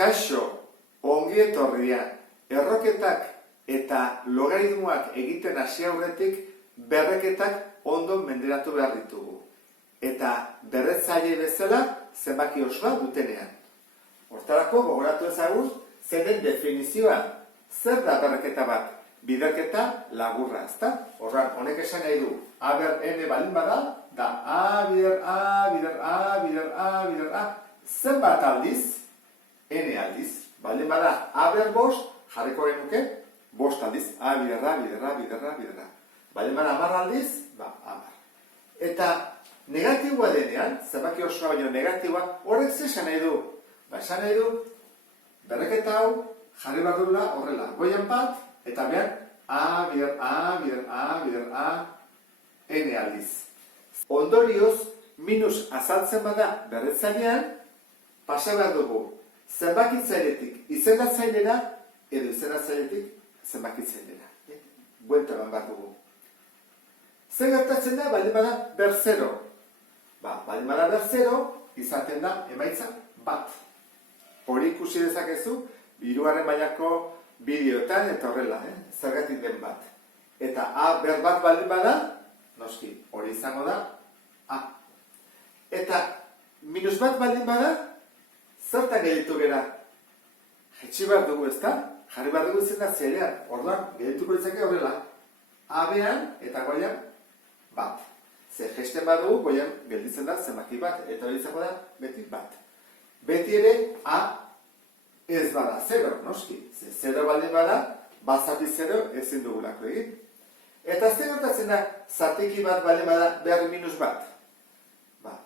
kaixo, ongi etorria, erroketak eta logaritmoak egiten hasi aurretik berreketak ondo menderatu behar ditugu. Eta berretzaile bezala zenbaki osoa dutenean. Hortarako gogoratu ezagun zer den definizioa. Zer da berreketa bat? Biderketa laburra, ezta? Horran, honek esan nahi du. A ber n baldin bada, da A bider A, bider A, bider A, bider A. Zenbat aldiz? N aldiz. Baldin bada A ber bost, jarriko genuke, bost aldiz. A bider A, bider A, bider A, bider A. Baldin bada 10 aldiz, 10. Eta negatiboa denean, zenbaki osoa baino negatiboa, horrek ze esan nahi du? Esan nahi du, berreketa hau jarri behar dugula horrela. Goian bat, eta behar A, bider A, bider A, bider A, N aldiz. Ondorioz, minus azaltzen bada berretzailean, pasa behar dugu zenbakitzailetik izendatzailera, edo izendatzailetik zenbakitzailera. Buelta behar dugu. Zer gertatzen da, baldin bada ber 0. Baldin bada ber 0, izaten da emaitza bat. Hori ikusi dezakezu, 3. mailako bideotan eta horrela, zergatik den bat. Eta A ber bat baldin bada, noski, hori izango da A. Eta minus bat baldin bada, zertan gelditu gera? Jetxi behar dugu, ezta? Jarri behar dugu izendatzailean. Orduan, geldituko ditzake horrela. A bean eta goian bat. Zer jesten badugu, goian gelditzen da zenbaki bat, eta hori izango da beti bat. Beti ere A ez bada 0, noski. 0 baldin bada, bat zati 0 ezin dugulako egin. Eta zer gertatzen da, zatiki bat baldin bada behar minus bat.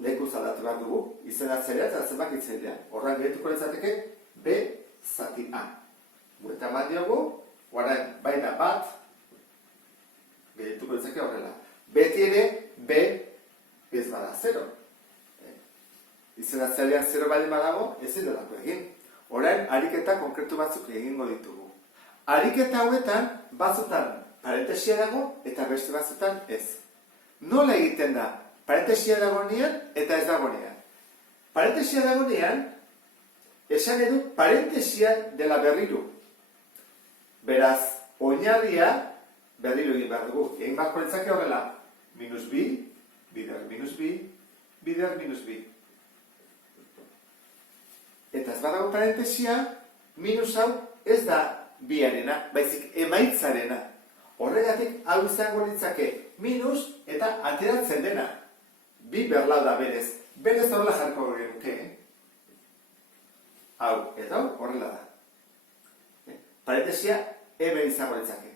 Leku aldatu behar dugu, izendatzailea eta zenbakitzailea. Horran geldituko ditzateke B zati A. Buelta eman diogu, orain baina bat, geldituko ditzake horrela. Beti ere B ez bada 0. Izendatzailean 0 baldin badago, ezin delako egin. Orain, ariketa konkretu batzuk egingo ditugu. Ariketa hauetan, batzutan parentesia dago eta beste batzutan ez. Nola egiten da? Parentesia dagoenean eta ez dagoenean. Parentesia dagoenean, esan edu parentesia dela berriro. Beraz, oinarria berriro egin behar dugu. Egin behar korentzake horrela. Minus bi, bider minus bi, bider minus bi. Eta ez badago parentesia, minus hau ez da biarena, baizik emaitzarena. Horregatik hau izango litzake minus eta ateratzen dena. Bi berlau da berez. Berez horrela jarko genuke. Hau, eta hau horrela da. Parentesia hemen izango litzake.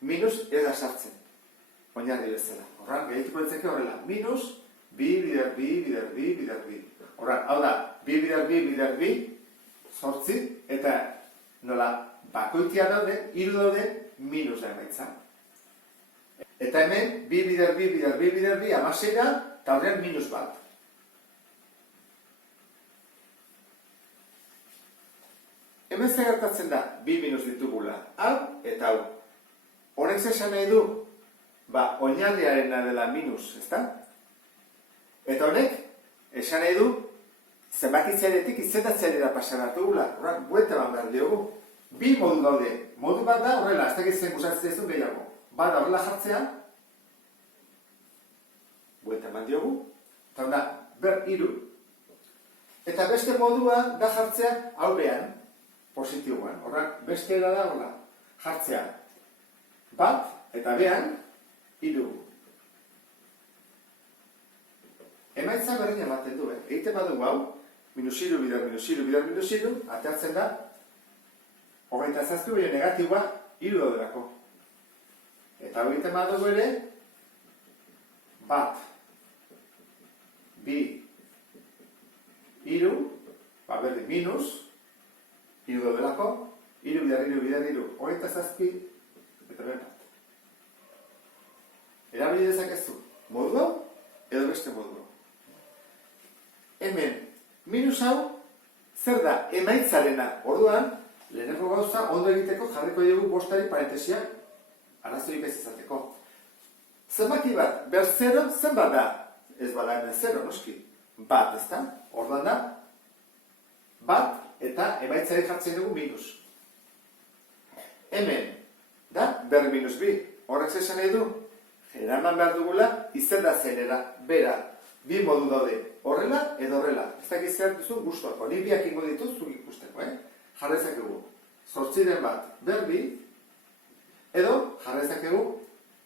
Minus ez da sartzen. Oinarri bezala. Horran, gehituko litzake horrela. Minus, bi, bider, bi, bider, bi, bider, bi. Horran, hau da, bi, bider, bi, bider, bi, sortzi, eta nola bakoitia daude, hiru daude, minus da emaitza. Eta hemen, bi, bider, bi, bider, bi, bider, bi, 16, eta horrean minus bat. Hemen zer gertatzen da, bi minus ditugula, hau eta hau. Honek zesan nahi du, oinarriarena dela minus, ezta? Eta honek, esan nahi du, zenbakitzailetik izendatzaileera pasa behar dugula. Horrak, buelta behar diogu. Bi modu daude. Modu bat da, horrela, ez dakitzen gustatzen dizun gehiago. Bada horrela jartzea, buelta eman diogu, eta onda, ber hiru. Eta beste modua da jartzea aurrean, positiboan. Horrak, beste era da horrela, jartzea. Bat, eta behan, hiru. Emaitza berdin ematen du, egiten badugu hau, minus hiru, bider, minus hiru, bider, minus hiru, ateatzen da, 27 baino negatiboa, hiru daudelako. Eta hau egiten badugu ere, bat, bi, hiru, berdin, minus, hiru daudelako, hiru, bider, hiru, 27, eta ben bat. Erabili dezakezu, modu hau, edo beste modu. Hemen, minus hau, zer da, emaitzarena. Orduan, lehenengo gauza, ondo egiteko jarriko dugu bostari parentesia, arazorik ez izateko. Zenbaki bat, ber 0, zenbat da? Ez bada hemen 0, noski. Bat, ez da? Orduan da, bat eta emaitzari jartzen dugu minus. Hemen, da, ber minus bi. Horrek zesan nahi du, eraman behar dugula izenda zenera, bera, bi modu daude, horrela edo horrela. Ez dakiz zer duzu gustuako, ni biak ingo dituz zuk ikusteko, jarrezakegu, 8 bat, ber bi, edo jarrezakegu,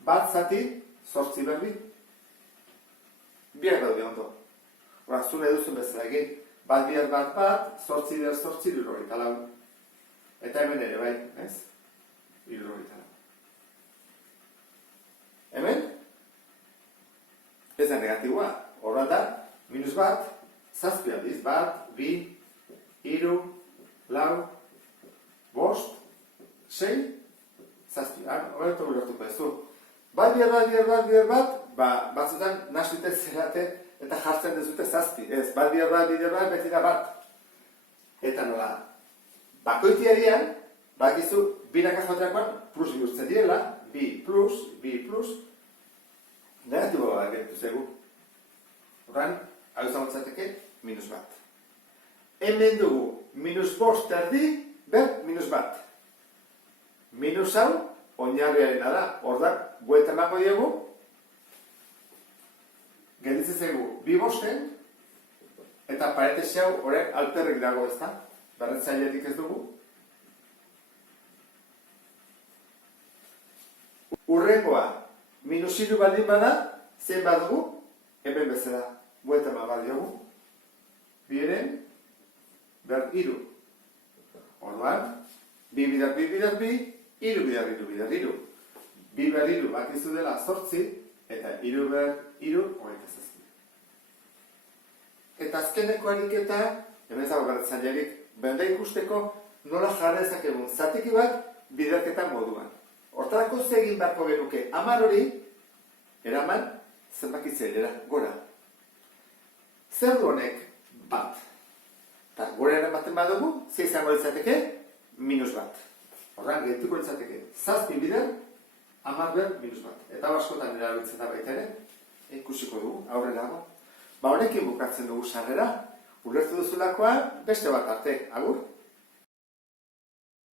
bat zati, 8 ber bi. Biak daude ondo. Hora, zure duzun bezala egin, bat biak bat bat, 8 ber 8 hirurogeita lau. Eta hemen ere bai, ez? Hirurogeita lau. Hemen, ez da negatiboa. Horra da, minus bat, zazpi aldiz, bat, bi, hiru, lau, bost, sei, zazpi. Horretu gulertuko ez du. Bat, batzutan nasute zerate eta jartzen dezute zazpi. Ez, bat, beti da bat. Eta nola, bakoitiarian, bakizu, binaka joaterakoan, plus bihurtzen direla, bi plus, negatibo bat gertu zegu. Horran, hau zagotzateke, minus bat. Hemen dugu, minus bost erdi, ber, minus bat. Minus hau, oinarriarena da, hordak, buelta emango diegu, gelditzen zegu, bi bosten, eta paretesi hau, horrek, alperrik dago ez da, berretzailetik ez dugu. Urrengoa, minus hiru baldin bada, zein bat dugu, hemen bezala, buelta eman bat diogu, biren, ber, hiru. Orduan, bi bidar bi, hiru bidar hiru. Bi ber hiru bakizu dela 8, eta hiru ber hiru, 27. Eta azkeneko ariketa, hemen zago berretzailerik, benda ikusteko nola jarra ezakegun zatiki bat biderketa moduan. Hortarako zegin beharko genuke 10 hori, eraman zenbakitzailera, gora. Zer du honek? Bat. Eta gora eramaten badugu, ze izango litzateke? Minus bat. Horran, gehiatuko litzateke, 7 bider, 10 ber, minus bat. Eta askotan erabiltzen da baita ere, ikusiko dugu, aurrerago. Honekin bukatzen dugu sarrera, ulertu duzulakoa, beste bat arte, agur.